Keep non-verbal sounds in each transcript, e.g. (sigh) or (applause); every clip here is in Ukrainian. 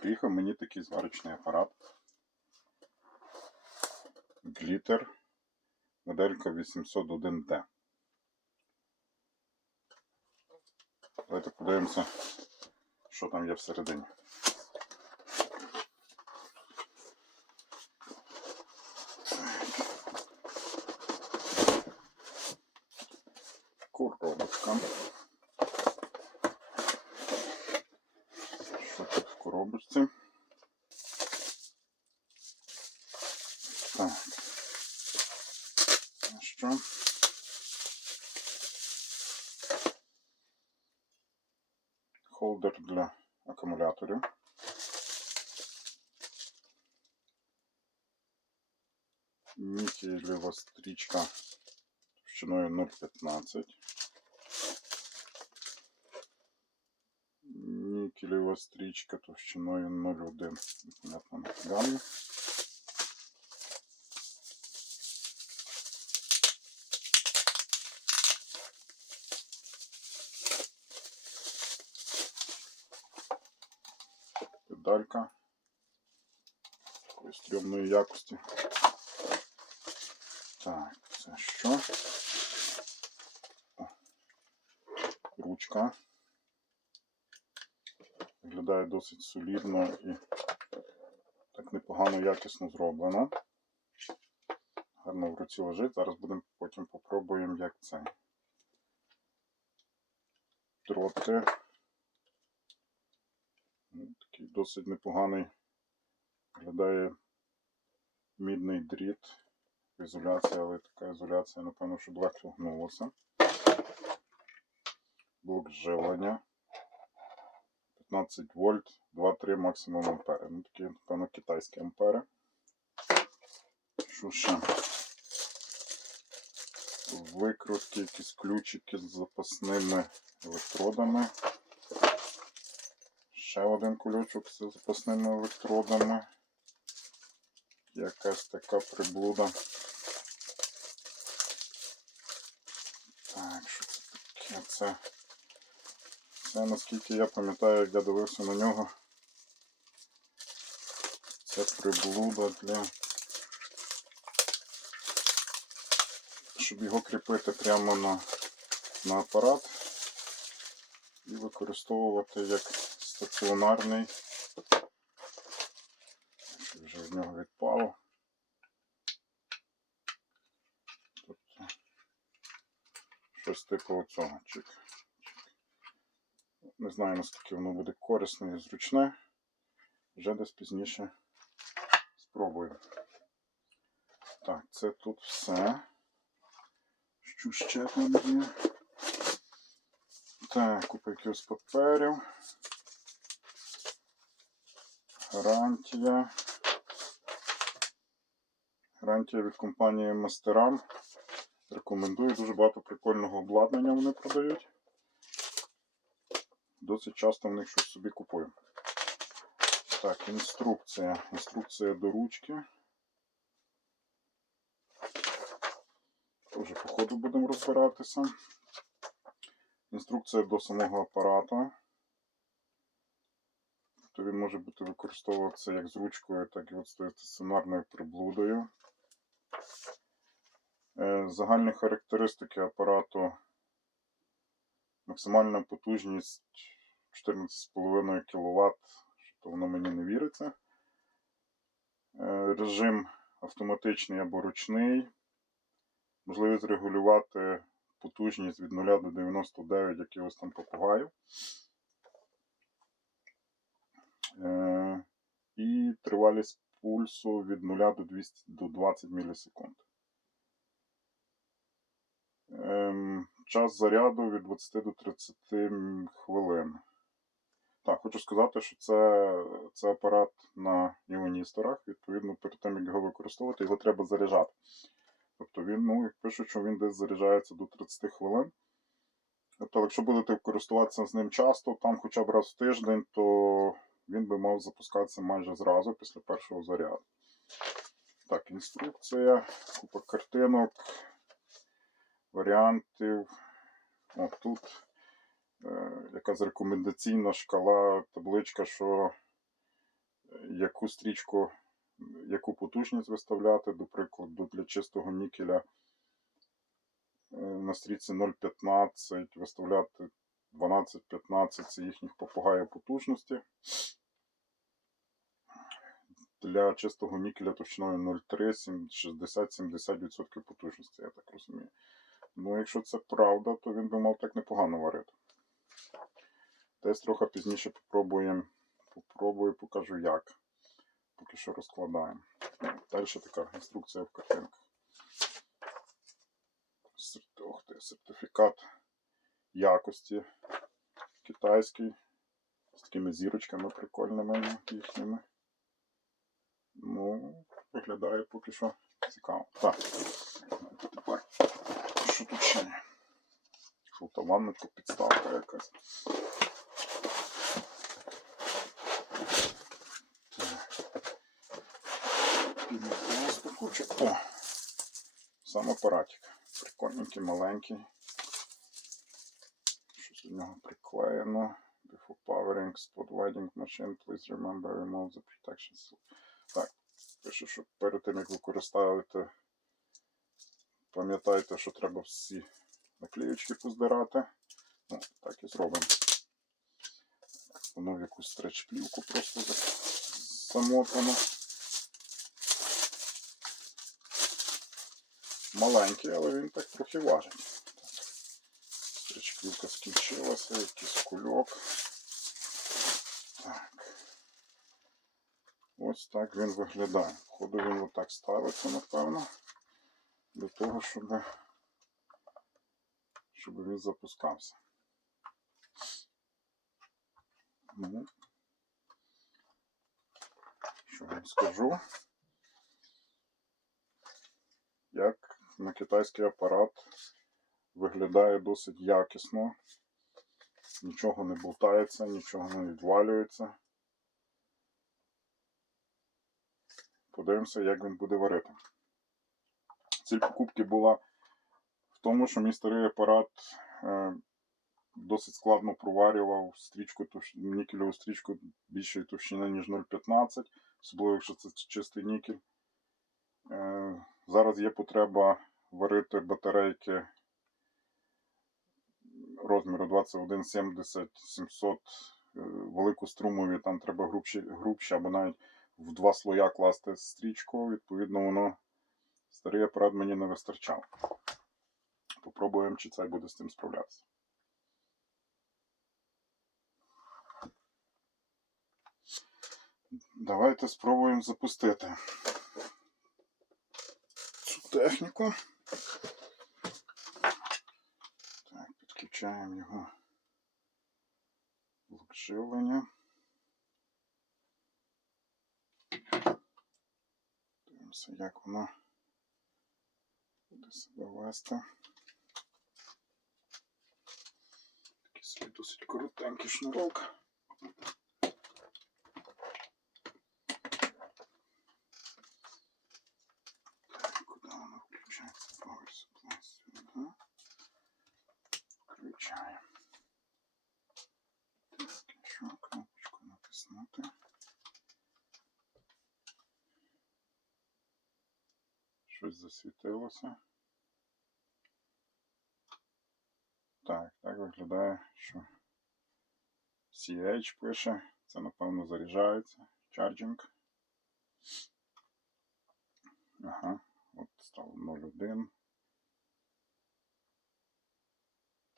Приїхав мені такий зварочний апарат. Glitter. Моделька 801D. Давайте подивимося, що там є всередині. Холдер для акумуляторів. Нікелева стрічка товщиною 0,15. Нікелева стрічка товщиною 0,1. Непонятно нафіга. Педалька такої стрьомної якості. Так, це що? Ручка. Виглядає досить солідно і так непогано якісно зроблено. Гарно в руці лежить. Зараз будемо потім попробуємо, як це. Дроти. Досить непоганий. Виглядає мідний дріт. Ізоляція, але така ізоляція, напевно, щоб легко гнулося. Блок живлення. 15 вольт, 2-3 максимум ампери. Ну, такі, напевно, китайські ампери. Що ще? Викрутки, якісь ключики з запасними електродами. Ще один ключик з запасними електродами. Якась така приблуда. Так, що це таке? Це, це наскільки я пам'ятаю, як я дивився на нього. Це приблуда для. Щоб його кріпити прямо на, на апарат і використовувати як стаціонарний. Вже з нього відпало. Тобто щось типу цього. Чик. Не знаю, наскільки воно буде корисне і зручне. Вже десь пізніше спробую. Так, це тут все. Що ще там є? Так, купа якихось паперів. Гарантія. Гарантія від компанії Мастерам. Рекомендую. Дуже багато прикольного обладнання вони продають. Досить часто в них щось собі купую. Так, інструкція. Інструкція до ручки. Тоже по ходу будемо розбиратися. Інструкція до самого апарату. То він може бути використовуватися як з ручкою, так і от стаціонарною приблудою. Е, Загальні характеристики апарату. Максимальна потужність 14,5 кВт, що воно мені не віриться. Е, Режим автоматичний або ручний. Можливість регулювати потужність від 0 до 99 як якихось там попугаїв. Е, І тривалість пульсу від 0 до 200 до 20 мілісекунд. Ем, Час заряду від 20 до 30 хвилин. Так, хочу сказати, що це, це апарат на іоністорах. Відповідно, перед тим, як його використовувати, його треба заряджати. Тобто він, ну, як пишуть, що він десь заряджається до 30 хвилин. Тобто, якщо будете користуватися з ним часто, там хоча б раз в тиждень, то він би мав запускатися майже зразу після першого заряду. Так, інструкція, купа картинок, варіантів. О, тут е, якась рекомендаційна шкала, табличка, що яку стрічку, яку потужність виставляти, до прикладу, для чистого нікеля е, на стрічці 0,15 виставляти 12-15 це їхніх попугая потужності. Для чистого нікеля товщиною 0,3 60-70% потужності, я так розумію. Ну, якщо це правда, то він би мав так непогано варити. Десь трохи пізніше попробуємо. Попробую, покажу як. Поки що розкладаємо. Далі така інструкція в картинках. Ох ти, сертифікат якості китайський. З такими зірочками прикольними їхніми. Ну, виглядає поки що цікаво. Так. Тепер, що тут ще є? Жовта ванночка, підставка якась. Куча. О! Сам апаратик. Прикольненький, маленький. Щось до нього приклеєно. Before powering spot lighting machine, please remember remove the protection seal. Пише, що перед тим як використовуєте, пам'ятайте, що треба всі наклеючки поздирати. Ну, так і зробимо. Воно в якусь стреч-плівку просто за- замотано. Маленький, але він так трохи важить. Стрічплівка скінчилася, якийсь кульок. Ось так він виглядає. Входу він отак ставиться, напевно, для того, щоб, щоб він запускався. Ну, що вам скажу? Як на китайський апарат виглядає досить якісно. Нічого не болтається, нічого не відвалюється. Подивимося, як він буде варити. Ціль покупки була в тому, що мій старий апарат е, досить складно проварював стрічку, нікельову стрічку більшої товщини, ніж 0,15, особливо якщо це чистий нікель. Е, зараз є потреба варити батарейки розміру 2170 700 е, великострумові, там треба грубші, грубші або навіть в два слоя класти стрічку. Відповідно, воно старий апарат мені не вистачав. Попробуємо, чи цей буде з цим справлятися. Давайте спробуємо запустити цю техніку. Так, підключаємо його блок. Дивимося, як воно буде себе вести. Такий собі досить коротенький шнурок. Щось засвітилося. Так, так виглядає, що CH пише. Це, напевно, заряджається. Charging. Ага, от стало 0,1.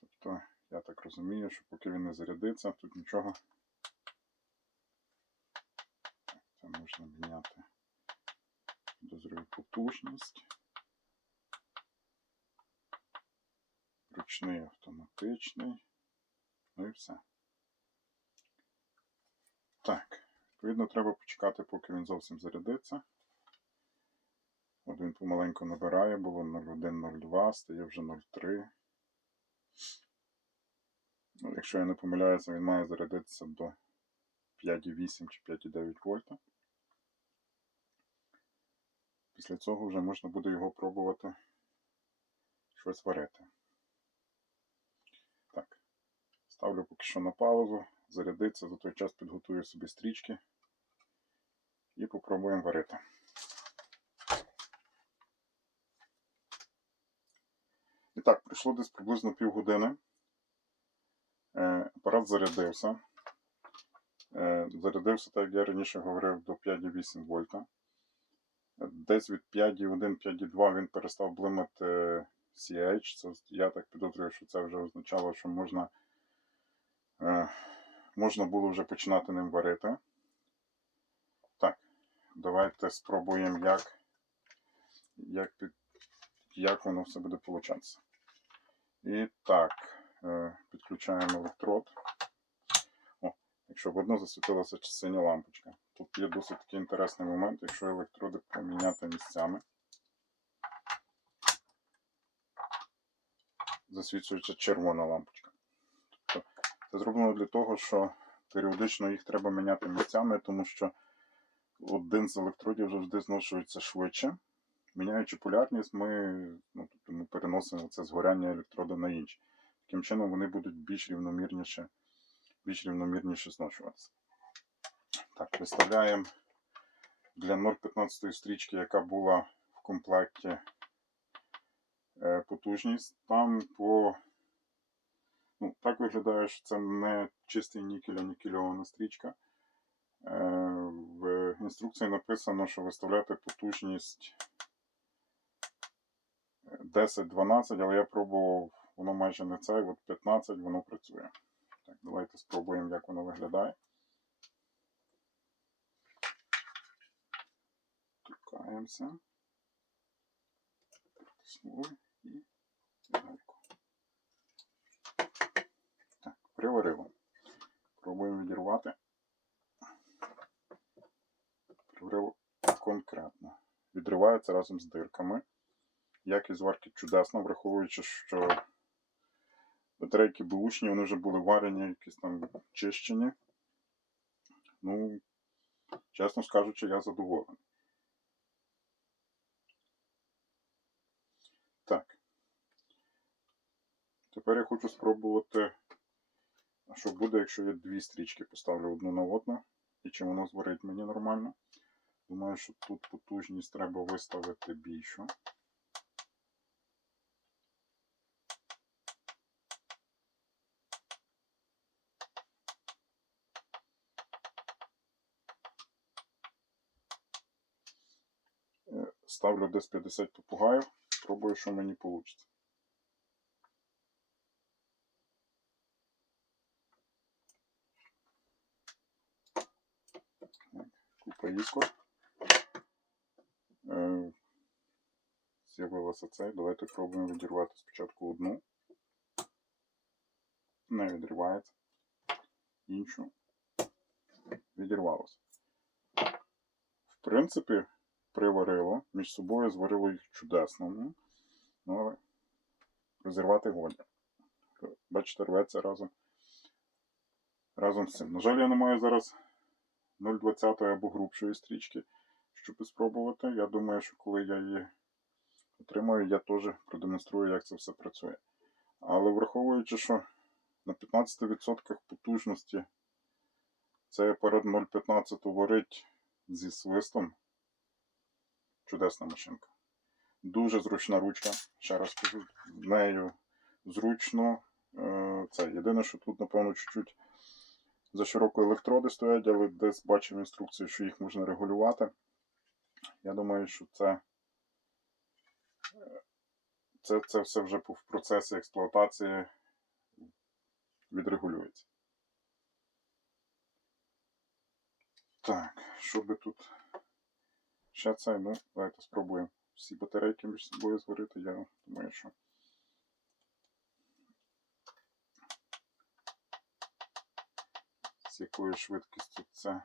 Тобто, я так розумію, що поки він не зарядиться, тут нічого. Так, це можна міняти. Підозрюю потужність. Ручний автоматичний. Ну і все. Так, відповідно, треба почекати, поки він зовсім зарядиться. От він помаленьку набирає, було 0,1-0,2, стає вже 0,3. Ну, якщо я не помиляюся, він має зарядитися до 5,8 чи 5,9 вольта. Після цього вже можна буде його пробувати щось варити. Так, ставлю поки що на паузу, зарядиться, за той час підготую собі стрічки і попробуємо варити. І так, пройшло десь приблизно півгодини. Е, апарат зарядився. Е, зарядився, так як я раніше говорив, до 5,8 вольта. Десь від 5,1, 5,2 він перестав блимати CH. Це, я так підозрюю, що це вже означало, що можна, е, можна було вже починати ним варити. Так, давайте спробуємо, як, як, під, як воно все буде получатися. І так, е, підключаємо електрод. О, якщо видно, засвітилася синя лампочка. Тут є досить такий інтересний момент, якщо електроди поміняти місцями. Засвічується червона лампочка. Тобто це зроблено для того, що періодично їх треба міняти місцями, тому що один з електродів завжди зношується швидше. Міняючи полярність, ми, ну, тобто ми переносимо це згоряння електрода на інші. Таким чином вони будуть більш рівномірніше, більш рівномірніше зношуватися. Так, виставляємо для 0,15 стрічки, яка була в комплекті е, потужність. Там по ну, так виглядає, що це не чистий нікель, а нікельована стрічка. Е, В інструкції написано, що виставляти потужність 10-12, але я пробував, воно майже не це, от 15 воно працює. Так, давайте спробуємо, як воно виглядає. Торкаємося. Притиснули і легенько. Так, приварило. Пробуємо відірвати. Приварило конкретно. Відривається разом з дирками. Якість зварки чудесна, враховуючи, що батарейки бушні, вони вже були варені, якісь там чищені. Ну, чесно скажучи, я задоволений. Так. Тепер я хочу спробувати, що буде, якщо я дві стрічки поставлю одну на одну, і чи воно зварить мені нормально. Думаю, що тут потужність треба виставити більшу. Е, Ставлю десь 50 попугаїв, спробую, що мені вийде. Іскор. Е, З'явилося це. Давайте спробуємо відірвати спочатку одну. Не відривається. Іншу. Відірвалося. В принципі, приварило. Між собою зварило їх чудесно. Ну, але розірвати годі. Бачите, рветься разом. Разом з цим. На жаль, я не маю зараз 0,20 або грубшої стрічки, щоб спробувати. Я думаю, що коли я її отримаю, я теж продемонструю, як це все працює. Але враховуючи, що на 15% потужності цей апарат 0,15 варить зі свистом. Чудесна машинка. Дуже зручна ручка, ще раз кажу, нею зручно. Е, Це єдине, що тут, напевно, чуть-чуть за широко електроди стоять, але десь бачив інструкцію, що їх можна регулювати. Я думаю, що це, це, це все вже в процесі експлуатації відрегулюється. Так, що би тут ще це, ну, давайте спробуємо всі батарейки між собою зварити. Я думаю, що з якою швидкістю це.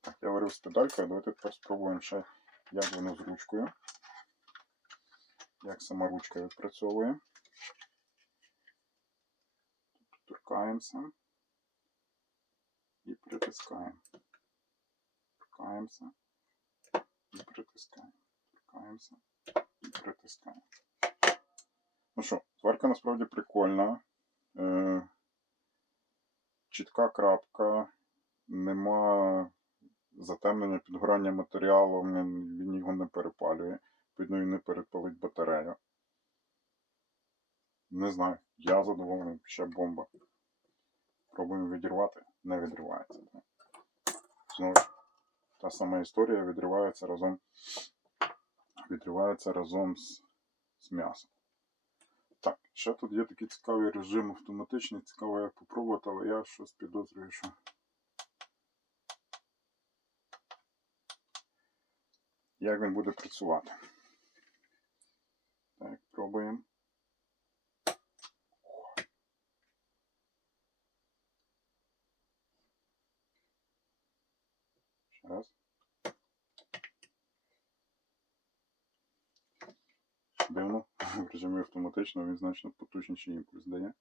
Так, я варив з педалькою, давайте тепер спробуємо ще, як воно з ручкою. Як сама ручка відпрацьовує. Торкаємося і притискаємо. Торкаємося і притискаємо. Торкаємося притискаємо. Ну що, зварка насправді прикольна. Е, чітка крапка, нема затемнення, підгорання матеріалу, він його не перепалює, відповідно, він не перепалить батарею. Не знаю, я задоволений, ще бомба. Пробуємо відірвати, не відривається. Знову ж, та сама історія відривається разом, відривається разом з, з м'ясом. Так, ще тут є такий цікавий режим автоматичний, цікаво як попробувати, але я щось підозрюю, що. Як він буде працювати? Так, пробуємо. Ще раз. Дивно. В режимі автоматично він значно потужніший імпульс дає.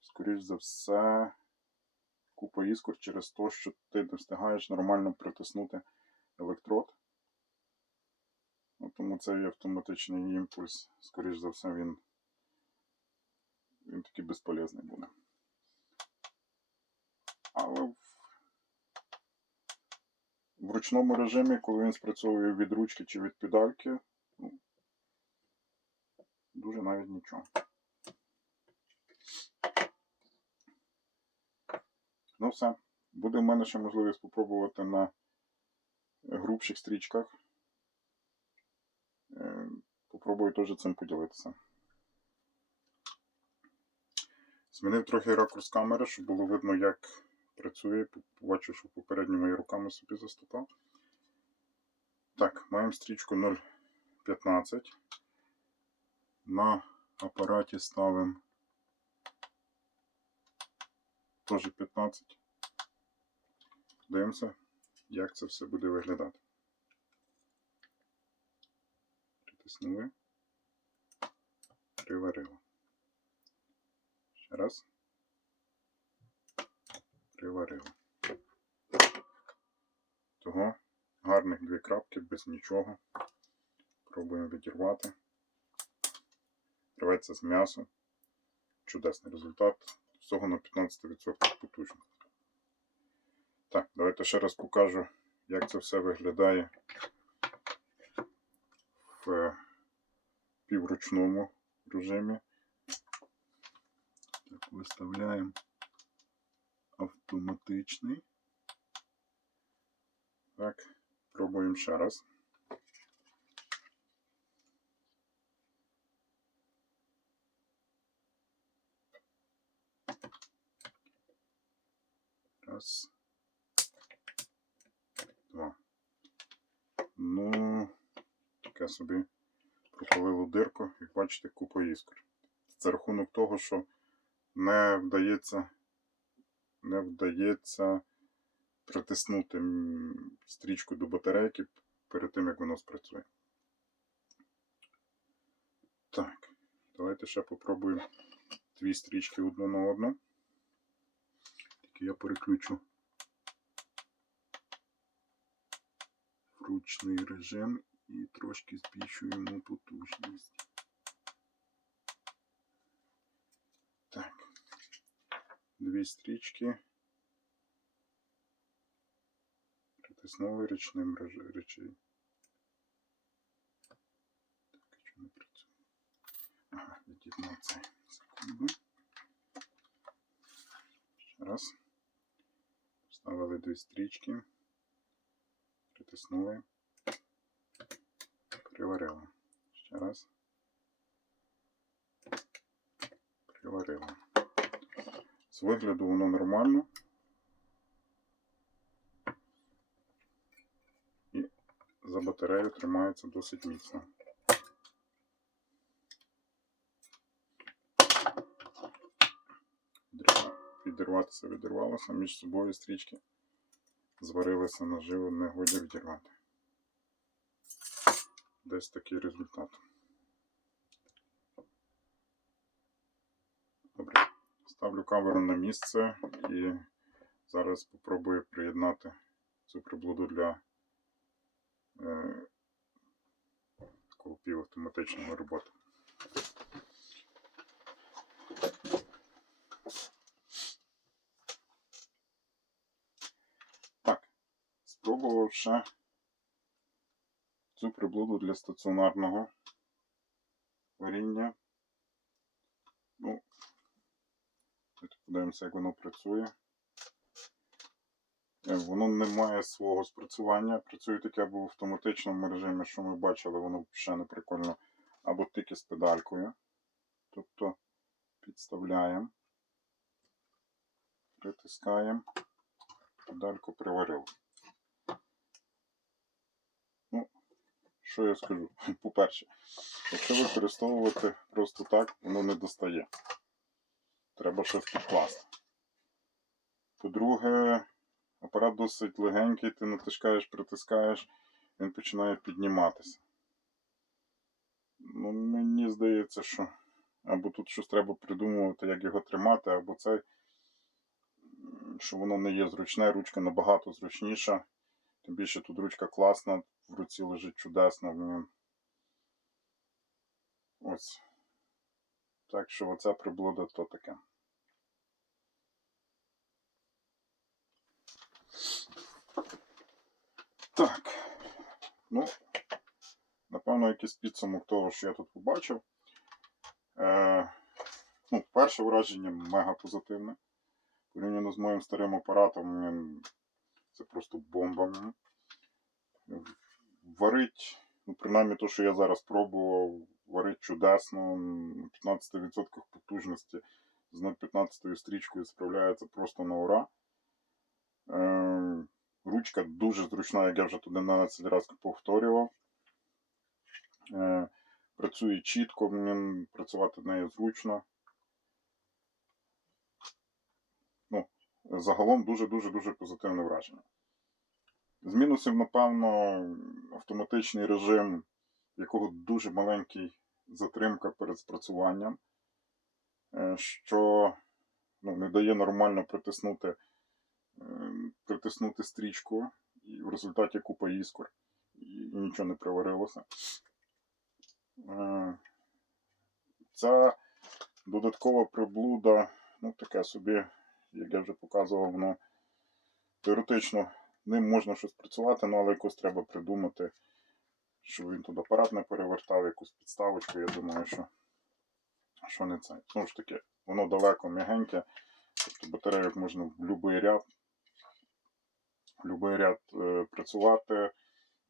Скоріш за все, купа іскор через те, що ти не встигаєш нормально притиснути електрод. Ну, тому цей автоматичний імпульс, скоріш за все, він, він такий безполезний буде. Але в, в ручному режимі, коли він спрацьовує від ручки чи від педальки, дуже навіть нічого. Ну все. Буде в мене ще можливість спробувати на грубших стрічках. Е, Попробую теж цим поділитися. Змінив трохи ракурс камери, щоб було видно, як працює. Побачив, що попередньо мої руками собі заступав. Так, маємо стрічку 0,15. На апараті ставимо теж 15. Дивимося, як це все буде виглядати. Притиснули. Приварили. Ще раз. Приварили. Того гарних дві крапки без нічого. Пробуємо відірвати. Рветься з м'ясом. Чудесний результат. Всього на 15% потужності. Так, давайте ще раз покажу, як це все виглядає в півручному режимі. Так, виставляємо автоматичний. Так, пробуємо ще раз. Раз. Два. Ну, таке собі пропалило дирку, як бачите, купа іскор. Це рахунок того, що не вдається, не вдається притиснути стрічку до батарейки перед тим, як воно спрацює. Так, давайте ще попробуємо дві стрічки одну на одну. Тільки я переключу в ручний режим і трошки збільшуємо потужність. Так, дві стрічки. Притиснули ручним реж- речей. Так, що не працює? Ага, від'єднав цей. Секунду. Ще раз. Вставили дві стрічки. Притиснули. Приварили. Ще раз. Приварили. З вигляду воно нормально. І за батарею тримається досить міцно. Відірватися відірвалося, між собою стрічки зварилися наживо, не годі відірвати. Десь такий результат. Добре. Ставлю камеру на місце і зараз спробую приєднати цю приблуду для е, такого півавтоматичного роботи. Ще цю приблуду для стаціонарного варіння. Ну, подивимося, як воно працює. Е, Воно не має свого спрацювання. Працює таке або в автоматичному режимі, що ми бачили, воно ще не прикольно. Або тільки з педалькою. Тобто підставляємо, притискаємо, педальку приварив. Ну, що я скажу? (laughs) По-перше, якщо використовувати просто так, воно не достає. Треба щось підкласти. По-друге, апарат досить легенький, ти натискаєш, притискаєш, він починає підніматися. Ну, мені здається, що або тут щось треба придумувати, як його тримати, або цей, м, що воно не є зручне, ручка набагато зручніша. Тим більше тут ручка класна, в руці лежить чудесно. блін. Ось. Так що оця приблуда то таке. Так. Ну, напевно, якийсь підсумок того, що я тут побачив. Е, ну, перше враження мега позитивне. Порівняно з моїм старим апаратом, це просто бомба. Варить, ну, принаймні те, що я зараз пробував, варить чудесно. На 15% потужності з 0,15 стрічкою справляється просто на ура. Е, ручка дуже зручна, як я вже тут 11 разів повторював. Е, працює чітко, мені працювати нею зручно. Ну, загалом дуже-дуже дуже позитивне враження. З мінусів, напевно, автоматичний режим, якого дуже маленький затримка перед спрацюванням, е, що ну, не дає нормально притиснути, е, притиснути стрічку, і в результаті купа іскор, і нічого не приварилося. Е, Ця додаткова приблуда, ну таке собі, як я вже показував, воно теоретично ним можна щось працювати, ну, але якось треба придумати, щоб він тут апарат не перевертав, якусь підставочку, я думаю, що, що не це. Знову ж таки, воно далеко м'ягеньке, тобто батарейок можна в будь-який ряд, в будь-який ряд е, працювати.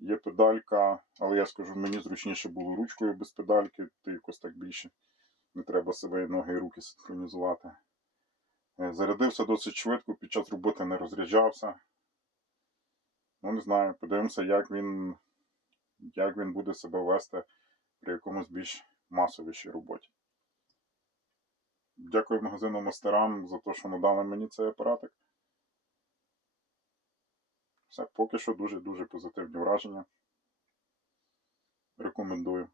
Є педалька, але я скажу, мені зручніше було ручкою без педальки, ти якось так більше. Не треба себе і ноги і руки синхронізувати. Е, Зарядився досить швидко, під час роботи не розряджався. Ну, не знаю, подивимося, як він, як він буде себе вести при якомусь більш масовішій роботі. Дякую магазину мастерам за те, що надали мені цей апаратик. Все, поки що дуже-дуже позитивні враження. Рекомендую.